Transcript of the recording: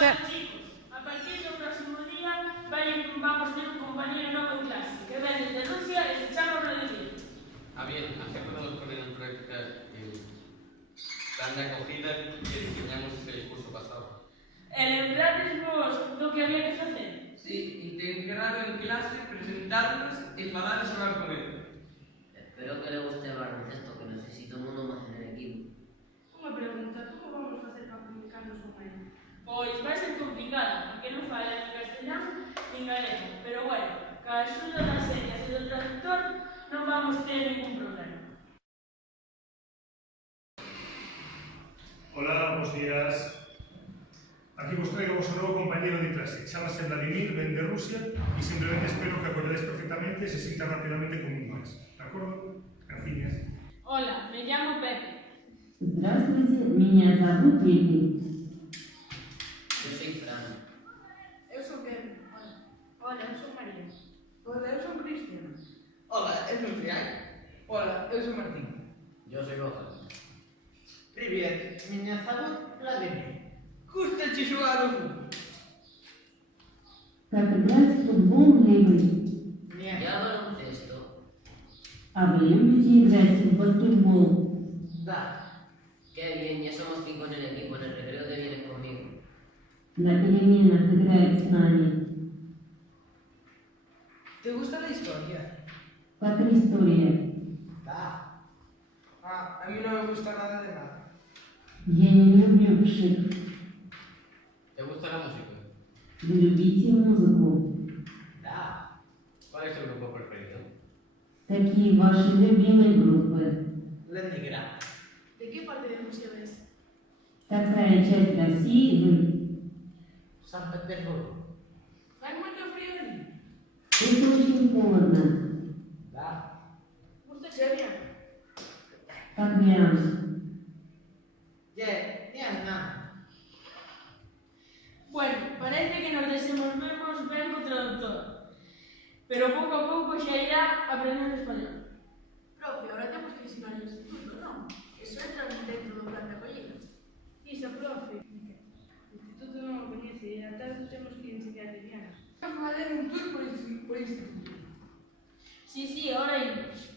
Vale, chicos, a partir do próximo día vamos ter un compañero novo en clase que ven desde Rusia e se chama Vladimir. Bien, así podemos poner en práctica el plan de acogida que diseñamos el curso pasado. E lembrades vos do que había que facer? Sí, integrarlo en clase, presentarnos y falarles hablar con él. Espero que le guste el baloncesto, que necesitamos uno más en el equipo. Unha pregunta, como vamos facer para comunicarnos con ele? Pois vai ser complicado, porque non fala nin castellano nin galego, pero bueno, ca axuda das señas e do traductor non vamos ter ningún problema. Hola, buenos días. Aquí vos traigo a vosso novo compañero de clase. Chámase Vladimir, ven de Rusia y simplemente espero que acordéis perfectamente y se sienta rápidamente como un más. ¿De acuerdo? Gracias. Hola, me llamo Pepe. Здравствуйте, меня зовут Лили. Yo soy Fran. Eu sou Kevin. Hola, eu sou María. Hola, eu sou Cristian. Hola, eu sou Rian. Hola, eu sou Martín. Yo soy Boja. Привет, меня зовут Владимир. Gusta-te jogar no fútbol? Как играть в футбол ли вы? Нет. Ya baloncesto. А вы любите играть в баскетбол? Да. Qué bien, ya somos 5 en el equipo. En el recreo te vienes conmigo. На переменах играет с нами. ¿Te gusta la historia? Как история. Da. A mí no me gusta nada de nada. Я не люблю шик. ¿Te gusta la música? Вы любите музыку? Da. ¿Cuál es tu grupo preferido? Какие ваши любимые группы? Leningrad. De que parte de Rusia ves? Какая часть России вы? San Petersburgo. Fai moito frío ali? Это очень холодно. Da. Gusta Chevia? Как я. Yeah, yeah, nada. Bueno, parece que nos desenvolvemos ben co traductor, pero pouco a pouco xa irá aprendendo español. Profe, ahora temos que ensinar o instituto, non? Eso entra dentro do plan de acollida. Isa, profe. O instituto non o coñece e a tarde temos que enseñar livianas. Vamos a fazer un tour por instituto. Sí, ahora imos.